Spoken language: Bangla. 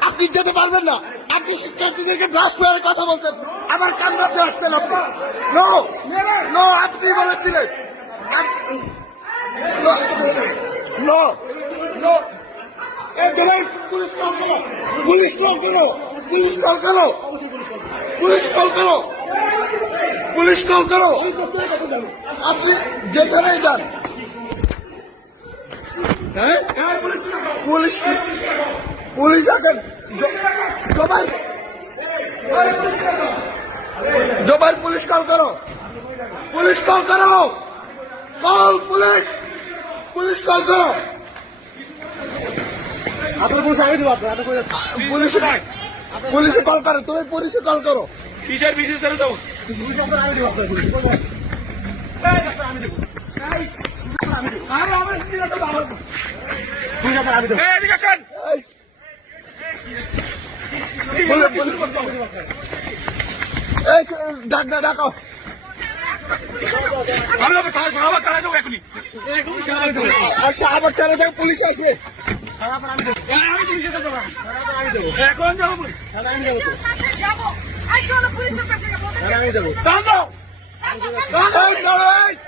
আপনি যেতে পারবেন না। আপনি শিক্ষার্থীদেরকে ব্লাস করে কথা বলছেন। আমার কান্নাতে আসছেন আপনি নো। নো আপনি বলেছিলেন। পুলিশ কল পুলিশ কল করো। পুলিশ কল করো। পুলিশ কল করো। পুলিশ কল করো। আপনি যেখানেই যান। পুলিশ পুলিশ জবাই জবাই পুলিশ কল করো। পুলিশ কল করো। Call police. পুলিশ কল করো। আপনার বলছে আমি দেবো আপনার করে পুলিশে পুলিশে কল করো তুমি পুলিশে কল করো। কিসের বিশেষ করে দেবো আমি দেবো এই, পুলিশ, পুলিশ। এই ডাক না আমি আচ্ছা আবার চালা যাক পুলিশ আসবে আমি যাব এখন যাব পুলিশ যাব যাব আমি যাব